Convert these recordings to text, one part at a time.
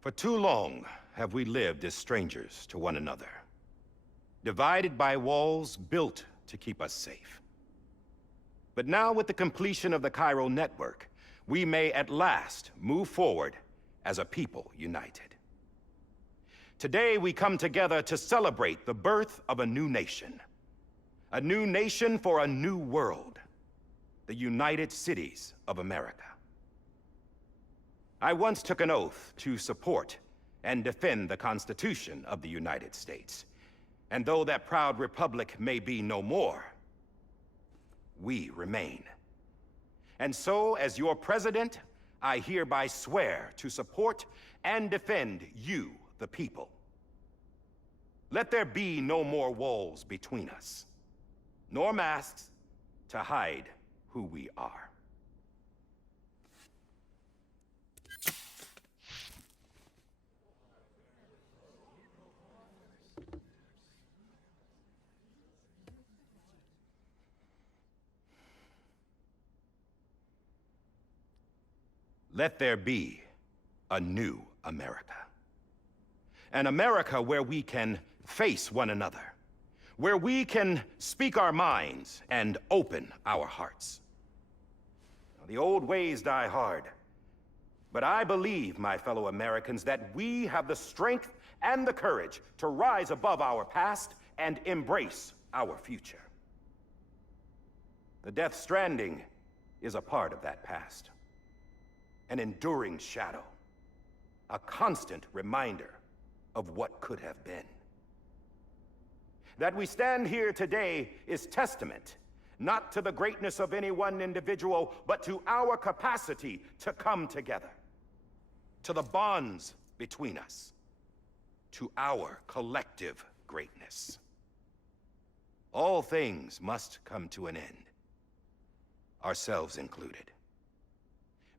For too long have we lived as strangers to one another, divided by walls built to keep us safe. But now, with the completion of the Cairo network, we may at last move forward as a people united. Today, we come together to celebrate the birth of a new nation for a new world, the United Cities of America. I once took an oath to support and defend the Constitution of the United States. And though that proud republic may be no more, we remain. And so, as your president, I hereby swear to support and defend you, the people. Let there be no more walls between us, nor masks to hide who we are. Let there be a new America. An America where we can face one another, where we can speak our minds and open our hearts. The old ways die hard, but I believe, my fellow Americans, that we have the strength and the courage to rise above our past and embrace our future. The Death Stranding is a part of that past. An enduring shadow, a constant reminder of what could have been. That we stand here today is testament, not to the greatness of any one individual, but to our capacity to come together, to the bonds between us, to our collective greatness. All things must come to an end, ourselves included.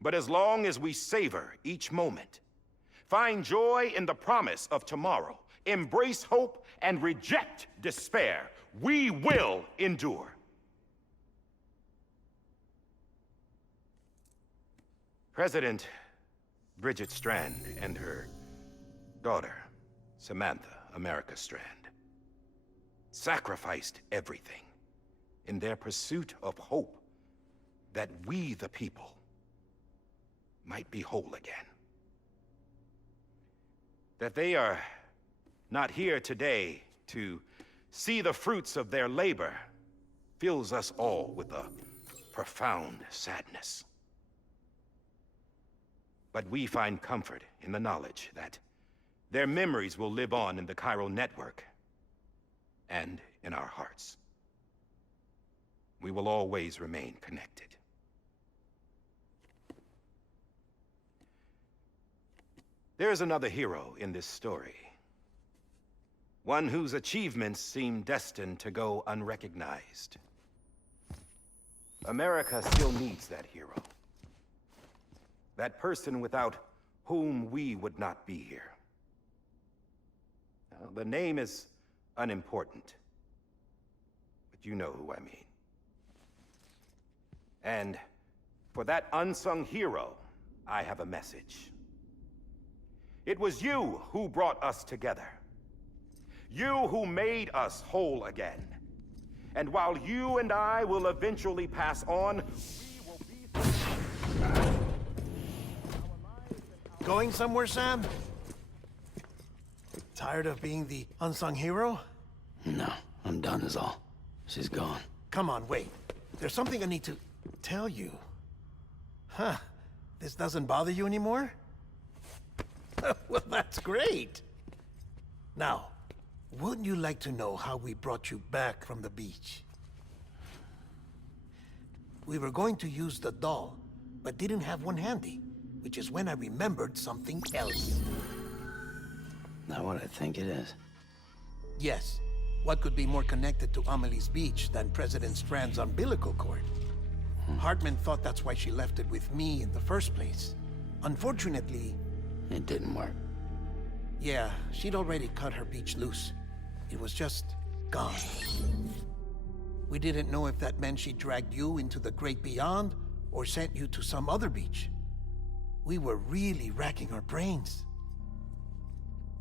But as long as we savor each moment, find joy in the promise of tomorrow, embrace hope, and reject despair, we will endure. President Bridget Strand and her daughter, Samantha America Strand, sacrificed everything in their pursuit of hope that we, the people, might be whole again. That they are not here today to see the fruits of their labor fills us all with a profound sadness. But we find comfort in the knowledge that their memories will live on in the Cairo network and in our hearts. We will always remain connected. There is another hero in this story. One whose achievements seem destined to go unrecognized. America still needs that hero. That person without whom we would not be here. Now, the name is unimportant, but you know who I mean. And for that unsung hero, I have a message. It was you who brought us together. You who made us whole again. And while you and I will eventually pass on, we will be... Going somewhere, Sam? Tired of being the unsung hero? No, I'm done is all. She's gone. Come on, wait. There's something I need to tell you. Huh. This doesn't bother you anymore? Well, that's great. Now, wouldn't you like to know how we brought you back from the beach? We were going to use the doll, but didn't have one handy, which is when I remembered something else. Not what I think it is. Yes. What could be more connected to Amelie's beach than President Strand's umbilical cord? Hartman thought that's why she left it with me in the first place. Unfortunately... It didn't work. Yeah, she'd already cut her beach loose. It was just gone. We didn't know if that meant she dragged you into the great beyond, or sent you to some other beach. We were really racking our brains.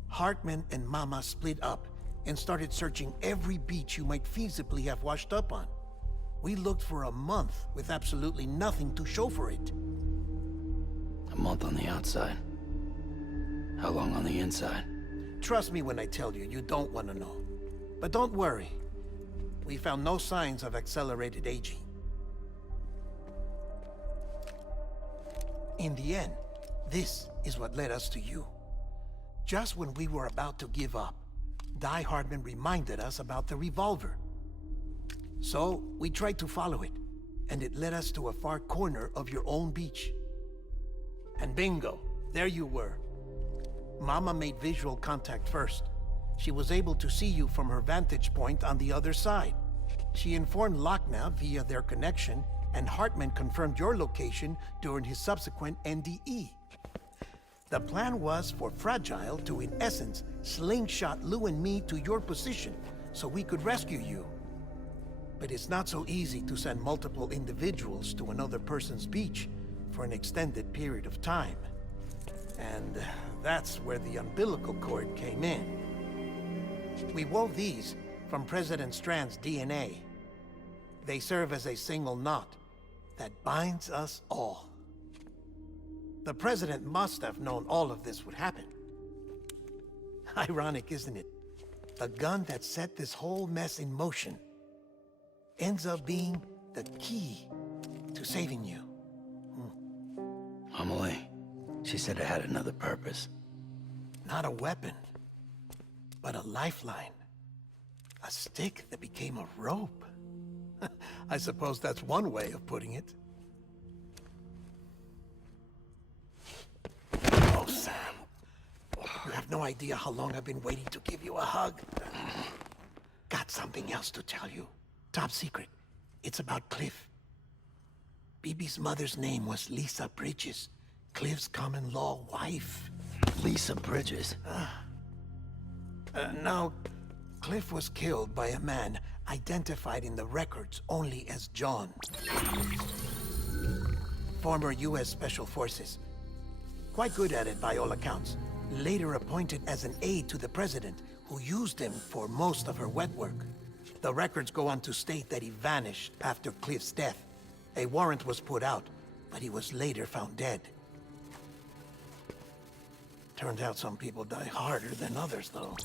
Hartman and Mama split up and started searching every beach you might feasibly have washed up on. We looked for a month with absolutely nothing to show for it. A month on the outside. How long on the inside? Trust me when I tell you, you don't want to know. But don't worry. We found no signs of accelerated aging. In the end, this is what led us to you. Just when we were about to give up, Di Hardman reminded us about the revolver. So, we tried to follow it, and it led us to a far corner of your own beach. And bingo, there you were. Mama made visual contact first. She was able to see you from her vantage point on the other side. She informed Lochna via their connection, and Hartman confirmed your location during his subsequent NDE. The plan was for Fragile to, in essence, slingshot Lou and me to your position so we could rescue you. But it's not so easy to send multiple individuals to another person's beach for an extended period of time. And that's where the umbilical cord came in. We wove these from President Strand's DNA. They serve as a single knot that binds us all. The President must have known all of this would happen. Ironic, isn't it? The gun that set this whole mess in motion ends up being the key to saving you. Amelie, she said it had another purpose. Not a weapon, but a lifeline. A stick that became a rope. I suppose that's one way of putting it. Oh, Sam. You have no idea how long I've been waiting to give you a hug. Got something else to tell you. Top secret. It's about Cliff. BB's mother's name was Lisa Bridges, Cliff's common-law wife. Lisa Bridges? Now, Cliff was killed by a man identified in the records only as John. Former U.S. Special Forces. Quite good at it by all accounts. Later appointed as an aide to the president, who used him for most of her wet work. The records go on to state that he vanished after Cliff's death. A warrant was put out, but he was later found dead. Turned out some people die harder than others, though.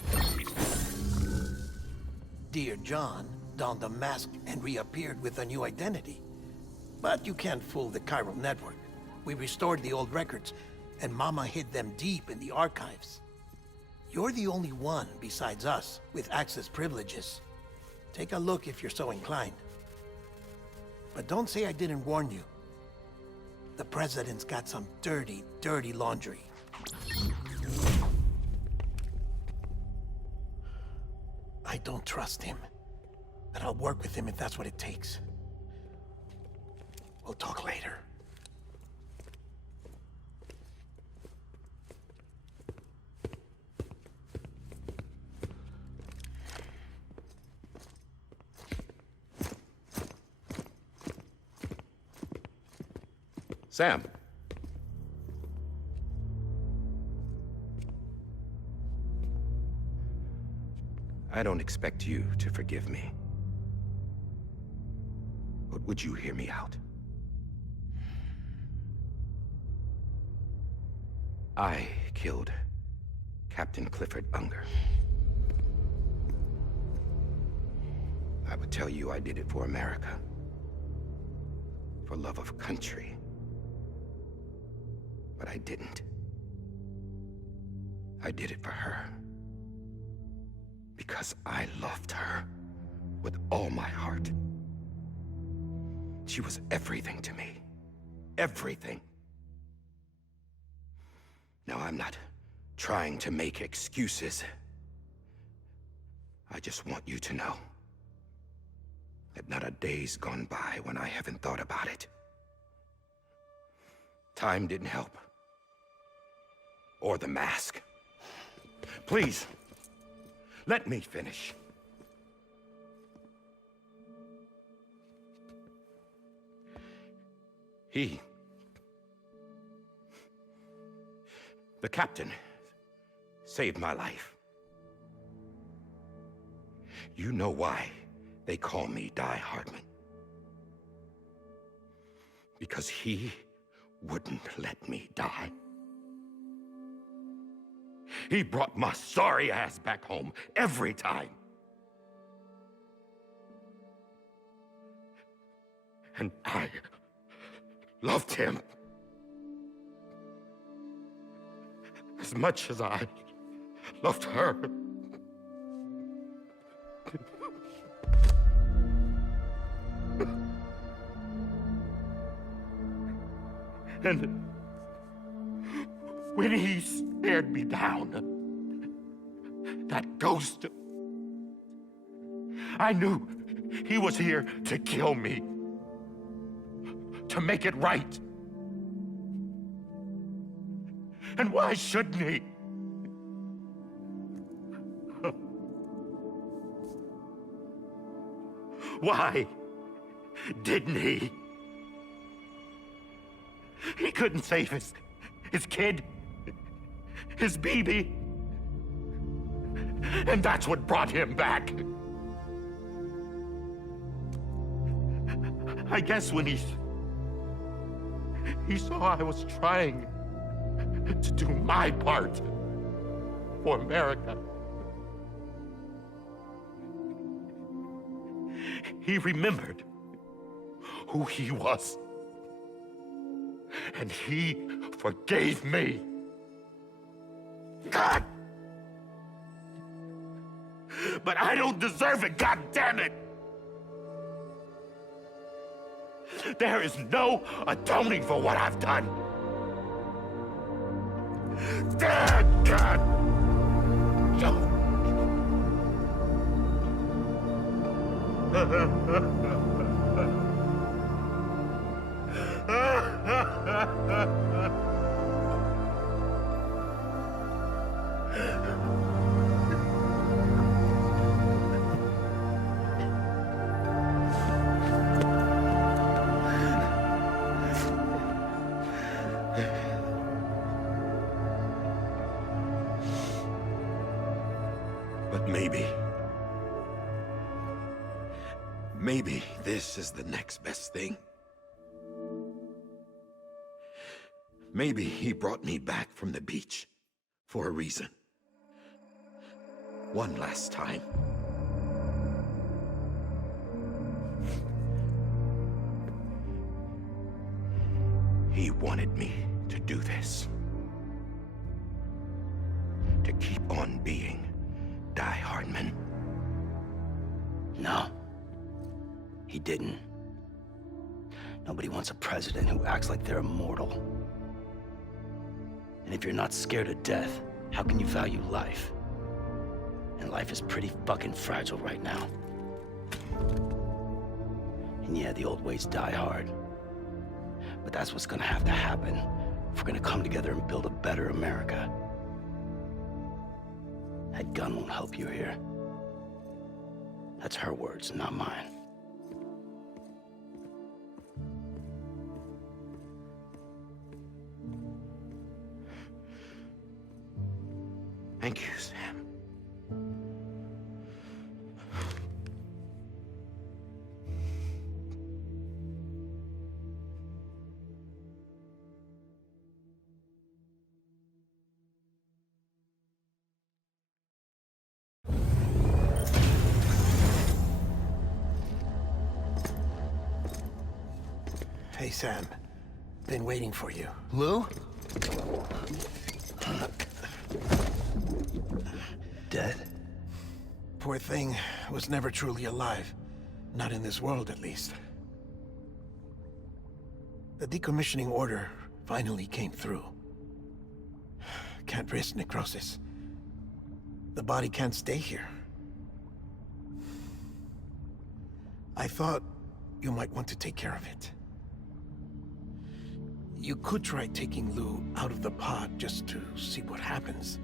Dear John donned a mask and reappeared with a new identity. But you can't fool the chiral network. We restored the old records, and Mama hid them deep in the archives. You're the only one besides us with access privileges. Take a look if you're so inclined. But don't say I didn't warn you. The president's got some dirty, dirty laundry. I don't trust him, but I'll work with him if that's what it takes. We'll talk later. Sam. I don't expect you to forgive me. But would you hear me out? I killed Captain Clifford Unger. I would tell you I did it for America. For love of country. But I didn't. I did it for her. Because I loved her with all my heart. She was everything to me. Everything. Now, I'm not trying to make excuses. I just want you to know that not a day's gone by when I haven't thought about it. Time didn't help. Or the mask. Please, let me finish. The captain saved my life. You know why they call me Die Hardman. Because he wouldn't let me die. He brought my sorry ass back home every time. And I loved him as much as I loved her. And when he stared me down, that ghost, I knew he was here to kill me, to make it right. And why shouldn't he? Why didn't he? He couldn't save his kid, his BB. And that's what brought him back. I guess when he saw I was trying to do my part for America, he remembered who he was. And he forgave me. God! But I don't deserve it, God damn it! There is no atoning for what I've done. Damn, God! But maybe this is the next best thing. Maybe he brought me back from the beach for a reason. One last time. He wanted me to do this. To keep on being Die Hardman. No. He didn't. Nobody wants a president who acts like they're immortal. And if you're not scared of death, how can you value life? And life is pretty fucking fragile right now. And yeah, the old ways die hard. But that's what's gonna have to happen if we're gonna come together and build a better America. That gun won't help you here. That's her words, not mine. Thank you, Sam. Hey, Sam. Been waiting for you. Lou? Dead? Poor thing was never truly alive. Not in this world, at least. The decommissioning order finally came through. Can't risk necrosis. The body can't stay here. I thought you might want to take care of it. You could try taking Lou out of the pod just to see what happens.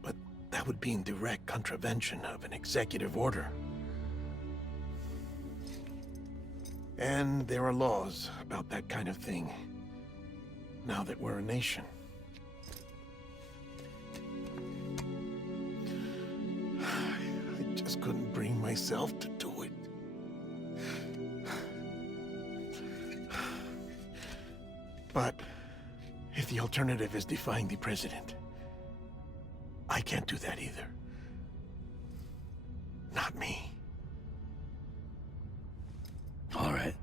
But that would be in direct contravention of an executive order. And there are laws about that kind of thing, now that we're a nation. just couldn't bring myself to do it. But if the alternative is defying the president, I can't do that either. Not me. All right.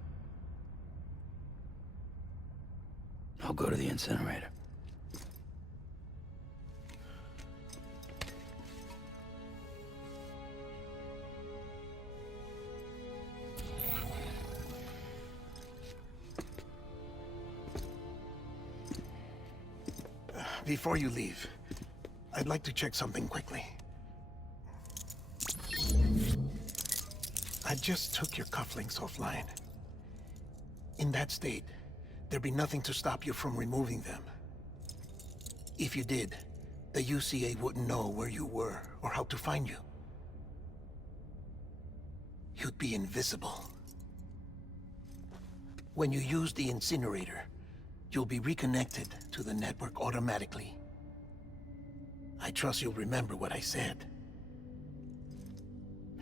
I'll go to the incinerator. Before you leave, I'd like to check something quickly. I just took your cufflinks offline. In that state, there'd be nothing to stop you from removing them. If you did, the UCA wouldn't know where you were or how to find you. You'd be invisible. When you use the incinerator, you'll be reconnected to the network automatically. I trust you'll remember what I said.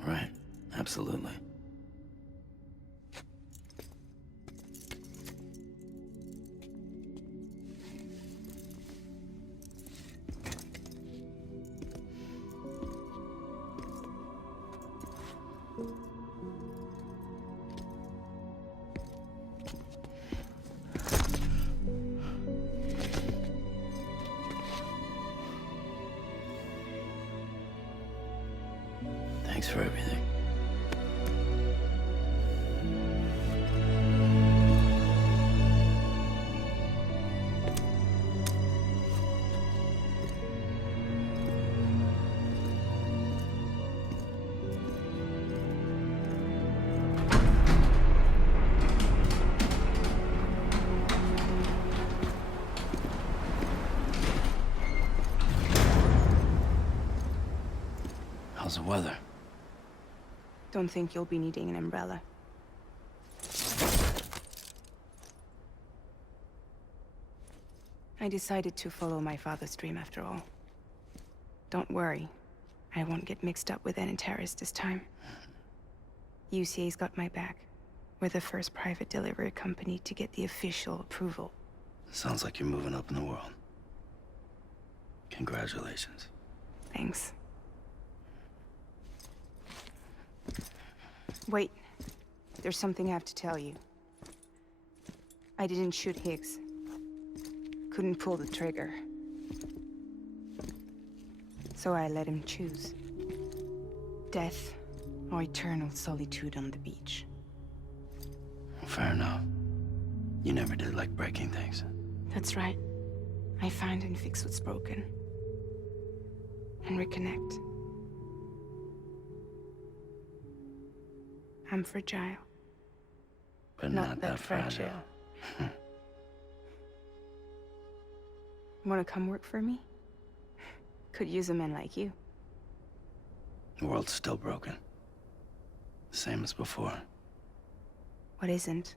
Right. Absolutely. Thanks for everything. How's the weather? Don't think you'll be needing an umbrella. I decided to follow my father's dream after all. Don't worry. I won't get mixed up with any terrorists this time. UCA's got my back. We're the first private delivery company to get the official approval. Sounds like you're moving up in the world. Congratulations. Thanks. Wait. There's something I have to tell you. I didn't shoot Higgs. Couldn't pull the trigger. So I let him choose. Death or eternal solitude on the beach. Fair enough. You never did like breaking things. That's right. I find and fix what's broken. And reconnect. I'm fragile. But not that fragile. Wanna come work for me? Could use a man like you. The world's still broken. Same as before. What isn't?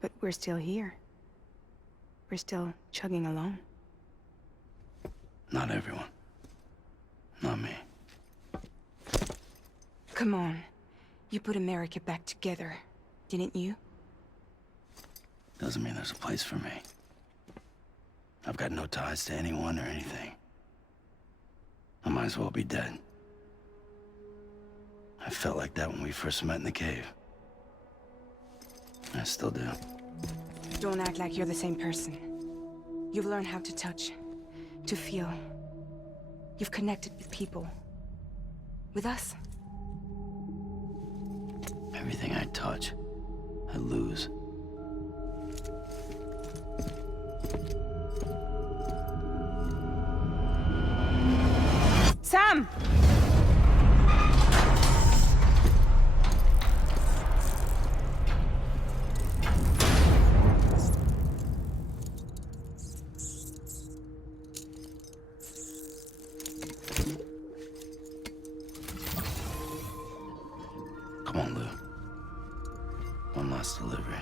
But we're still here. We're still chugging along. Not everyone. Not me. Come on. You put America back together, didn't you? Doesn't mean there's a place for me. I've got no ties to anyone or anything. I might as well be dead. I felt like that when we first met in the cave. I still do. Don't act like you're the same person. You've learned how to touch, to feel. You've connected with people. With us. Everything I touch, I lose. Sam! Come on, Lou. One last delivery.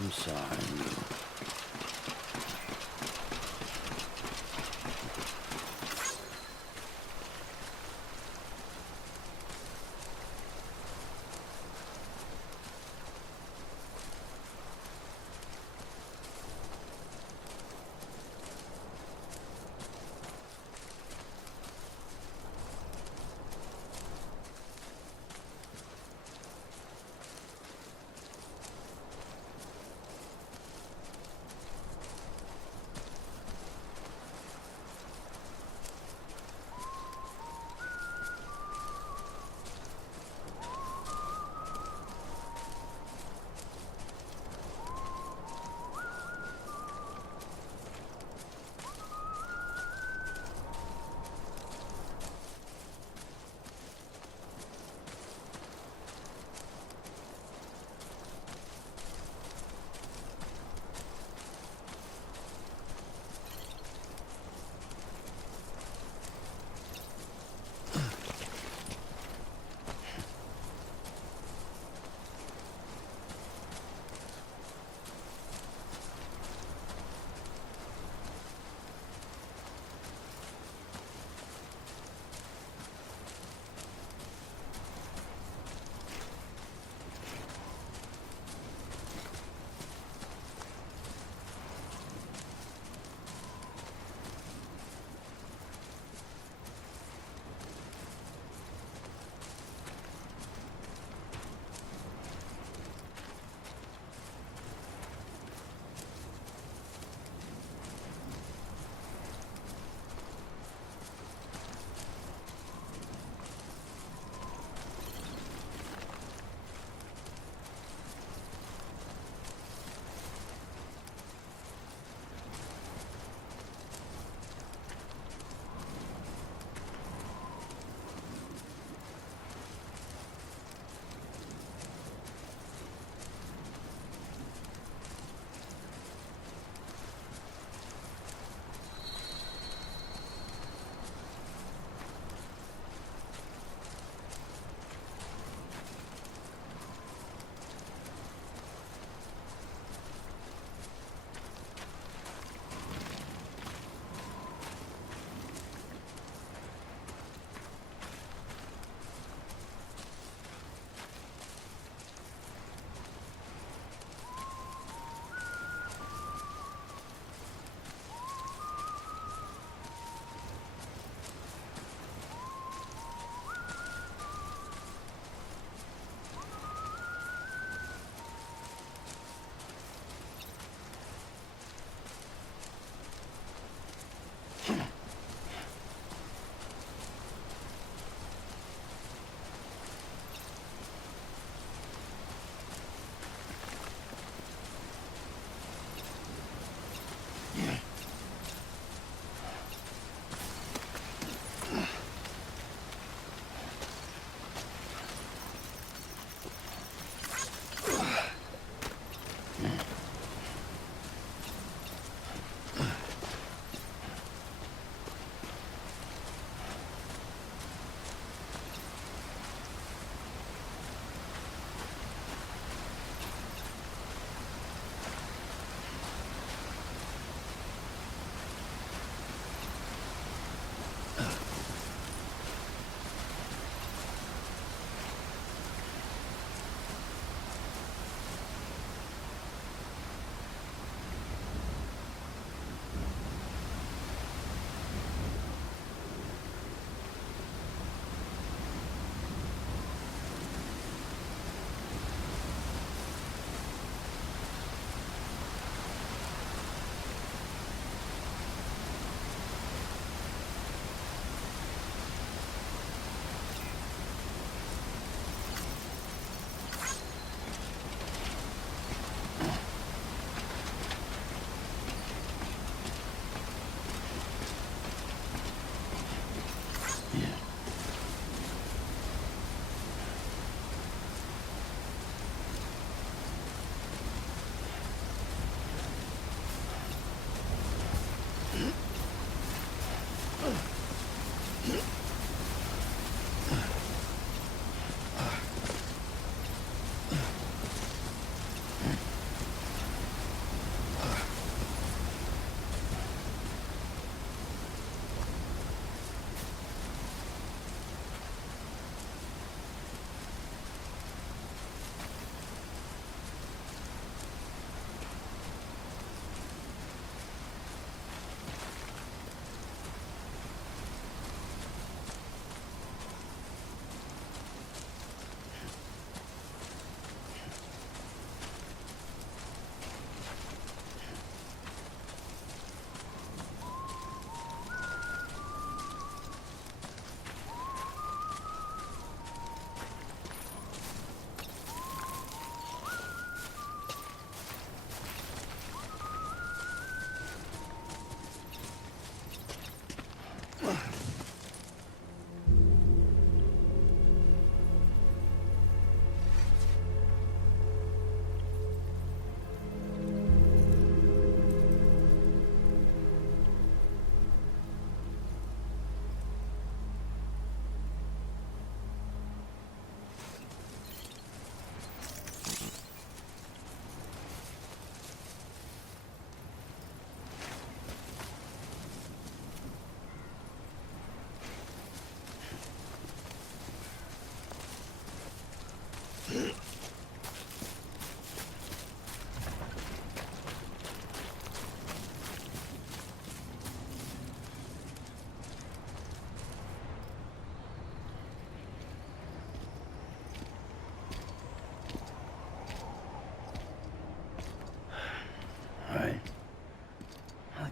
I'm sorry, Lou.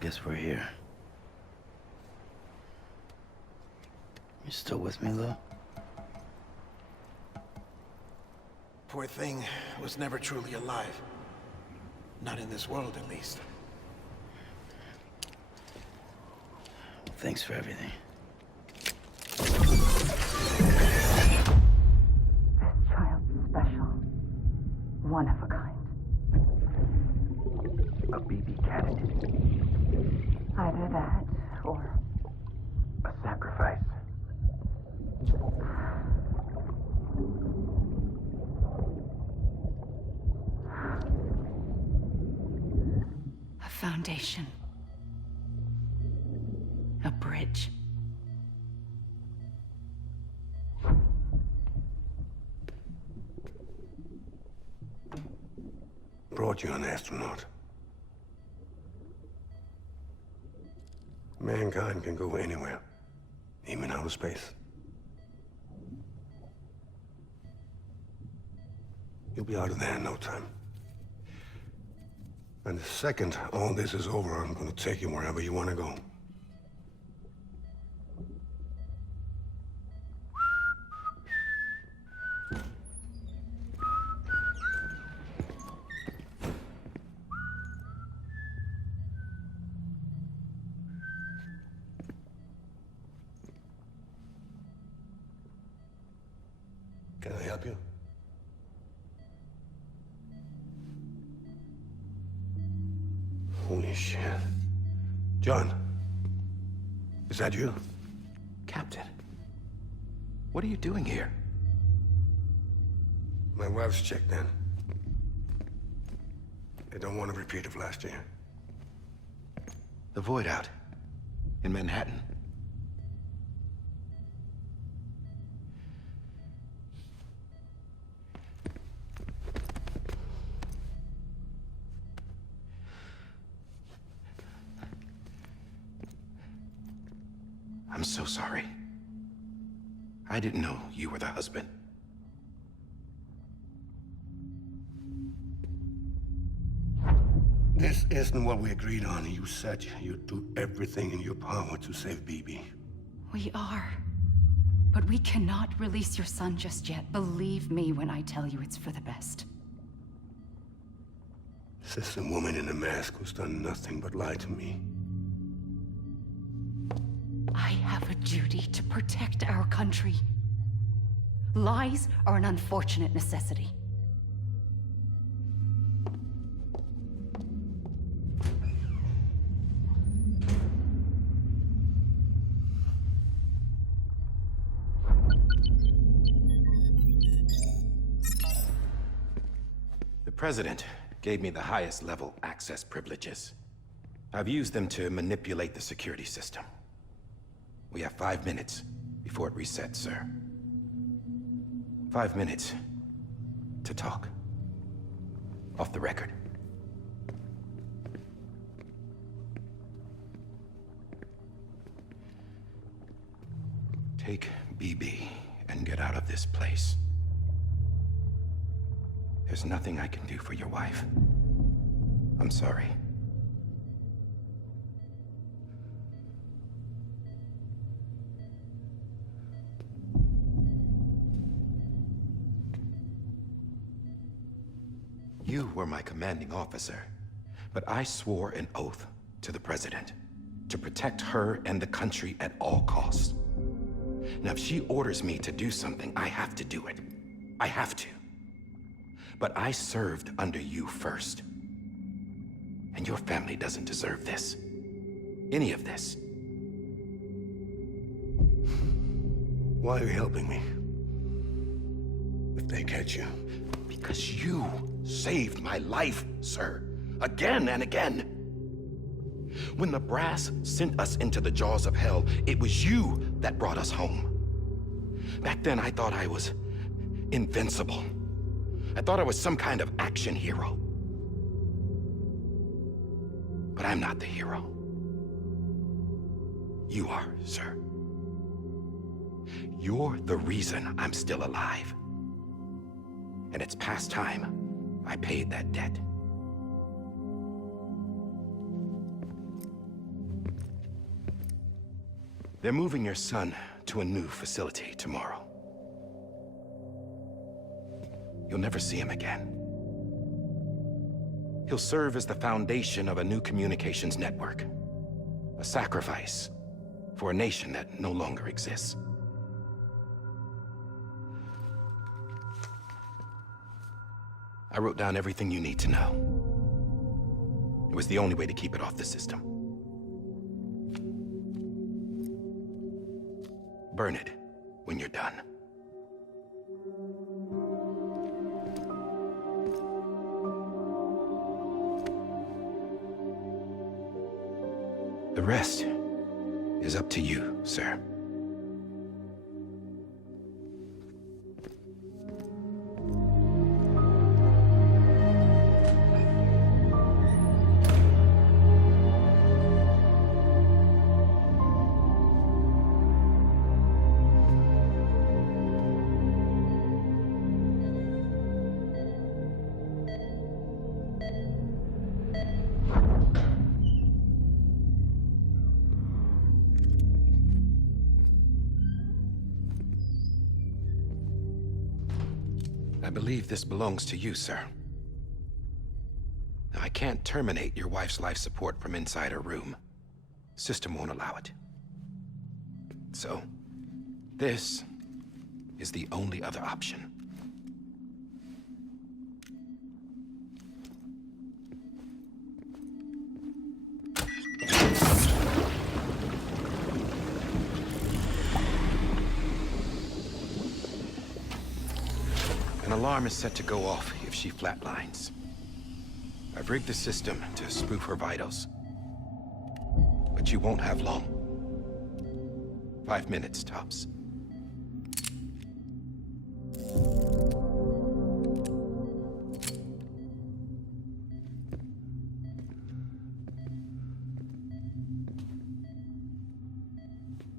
guess we're here. You still with me, Lou? Poor thing was never truly alive. Not in this world, at least. Thanks for everything. Child's special. One of a kind. A BB candidate. Either that, or A sacrifice. a foundation. A bridge. Brought you an astronaut. Mankind can go anywhere, even outer space. You'll be out of there in no time. And the second all this is over, I'm gonna take you wherever you want to go. Can I help you? Holy shit. John, is that you? Captain, what are you doing here? My wife's checked in. They don't want a repeat of last year. The Void out. In Manhattan. I'm so sorry. I didn't know you were the husband. This isn't what we agreed on. You said you'd do everything in your power to save BB. We are. But we cannot release your son just yet. Believe me when I tell you it's for the best. This is a woman in a mask who's done nothing but lie to me. I have a duty to protect our country. Lies are an unfortunate necessity. The President gave me the highest level access privileges. I've used them to manipulate the security system. We have 5 minutes before it resets, sir. 5 minutes to talk. Off the record. Take BB and get out of this place. There's nothing I can do for your wife. I'm sorry. You were my commanding officer, but I swore an oath to the President to protect her and the country at all costs. Now, if she orders me to do something, I have to do it. I have to. But I served under you first. And your family doesn't deserve this. Any of this. Why are you helping me? If they catch you. Because you saved my life, sir. Again and again. When the brass sent us into the jaws of hell, it was you that brought us home. Back then, I thought I was invincible. I thought I was some kind of action hero. But I'm not the hero. You are, sir. You're the reason I'm still alive. And it's past time I paid that debt. They're moving your son to a new facility tomorrow. You'll never see him again. He'll serve as the foundation of a new communications network. A sacrifice for a nation that no longer exists. I wrote down everything you need to know. It was the only way to keep it off the system. Burn it when you're done. The rest is up to you, sir. I believe this belongs to you, sir. Now, I can't terminate your wife's life support from inside her room. System won't allow it. So, this is the only other option. An alarm is set to go off if she flatlines. I've rigged the system to spoof her vitals. But you won't have long. 5 minutes, tops.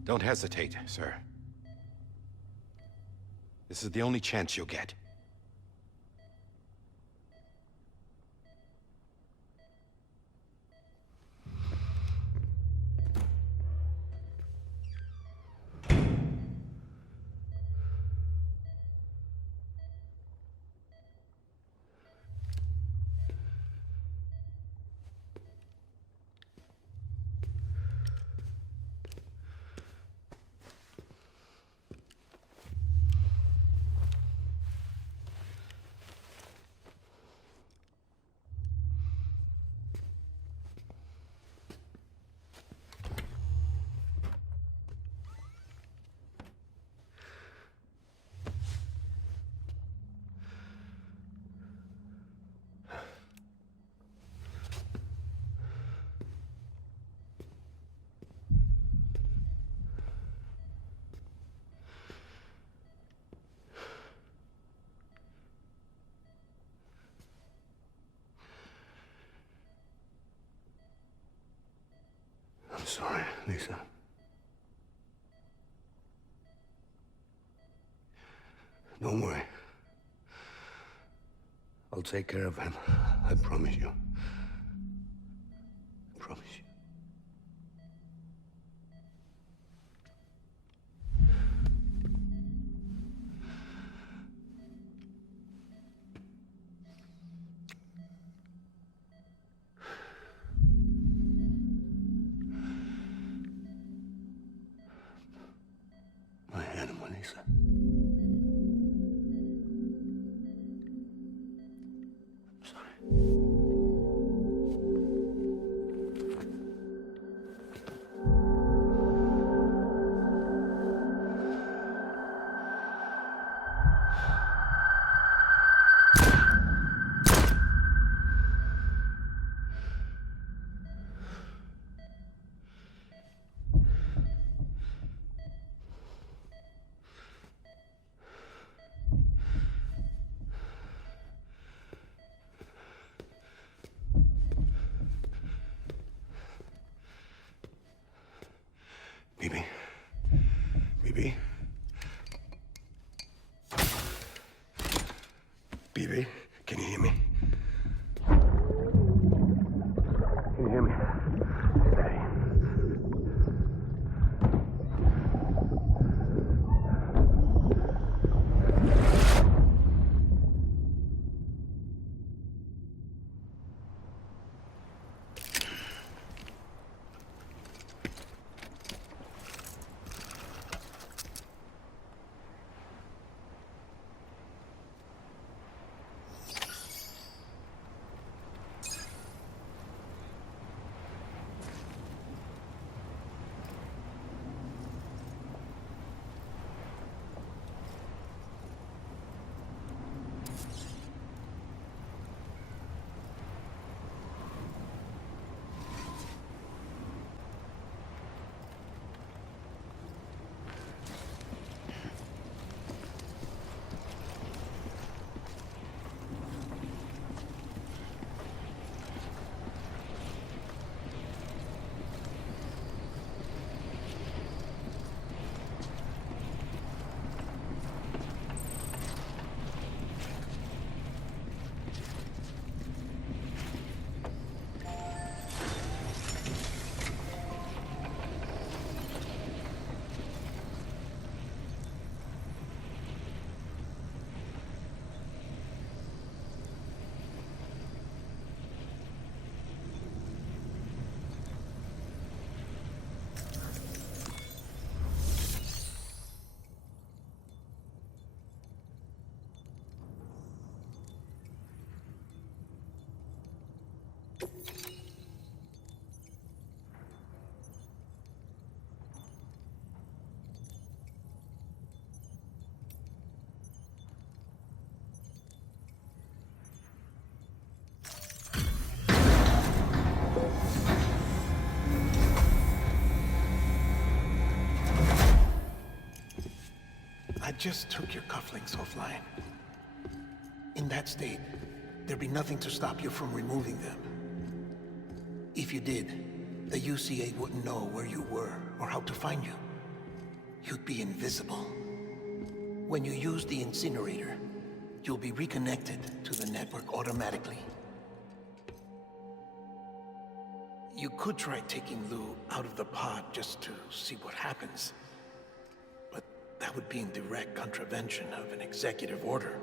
Don't hesitate, sir. This is the only chance you'll get. I'm sorry, Lisa. Don't worry. I'll take care of him. I promise you. I promise you. My animal, Lisa. I'm sorry. BB? BB? BB, can you hear me? Can you hear me? Steady. just took your cufflinks offline. In that state, there'd be nothing to stop you from removing them. If you did, the UCA wouldn't know where you were or how to find you. You'd be invisible. When you use the incinerator, you'll be reconnected to the network automatically. You could try taking Lou out of the pod just to see what happens. But that would be in direct contravention of an executive order.